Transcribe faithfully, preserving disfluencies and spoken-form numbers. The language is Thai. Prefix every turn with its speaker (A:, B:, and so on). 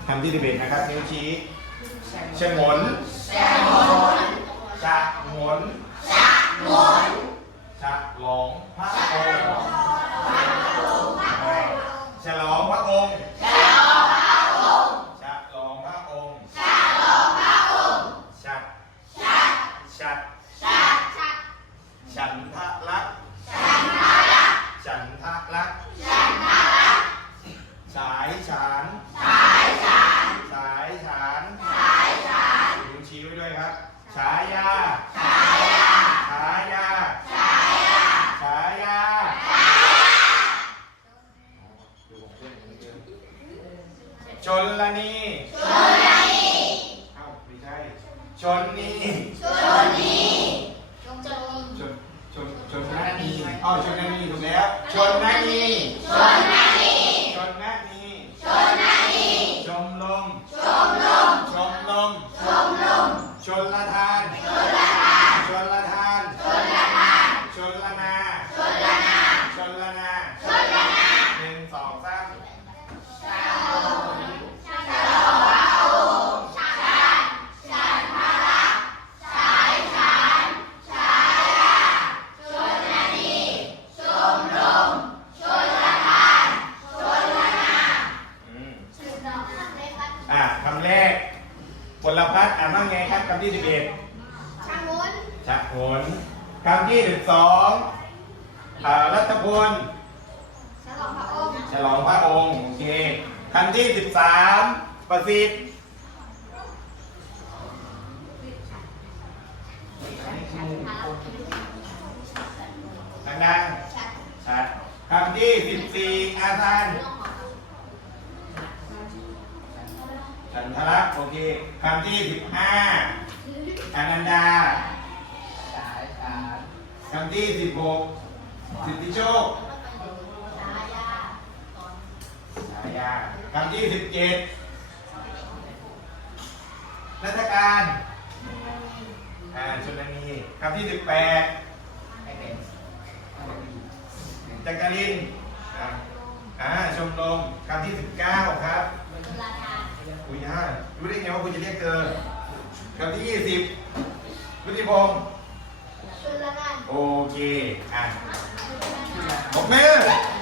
A: คำที่สิบเอ็ดนะครับนิ้วชี้ชะงนชะงนชะงนชะงนฉลองพระองค์ฉลองพระองค์ฉลองพระองค์ฉลองพระองค์ฉลองพระองค์ฉัดฉัดฉัดฉัดฉันทะลักฉันทะลักฉันทะลักฉันทะลักสายฉานสายฉานสายฉานสายฉานนิ้วชี้ไว้ด้วยครับฉายาฉายาฉายาฉายาฉายาชนละนีชนละนีเอ้าไม่ใช่ชนนีชนนีชนชนชนชนนานีอ๋อชนนานีถูกแล้วชนนานีชนนานีชนนานีชนนานีชมลมชมลมชมลมชมลมชนละทานชนละทานชนละทานชนละทานชนละนาชนละนาชนละนาชนละนาหนึ่งสองสามอ่ะคำแรกพลพัฒน์อ่านว่าไงครับคำที่สิบเอ็ดชะงนชะงนคำที่สิบสองอ่ารัฐพลฉลองพระองค์ฉลองพระองค์โอเคคำที่สิบสามประสิทธิ์ดังๆชัดคำที่สิบสี่อาทานฉันทลักษ์โอเคคำที่สิบห้าอนันดาคำที่สิบหกสิทธิโชคฉายาฉายาคำที่สิบเจ็ดรัชการอ่าชนนีคำที่สิบแปดจักรินอ่าอ่าชมรมคำที่สิบเก้าครับคุยยากรู้ได้ไงว่าคุณจะเรียกเธอคำที่ยี่สิบวุฒิพงศ์โอเคอ่ะหกมือ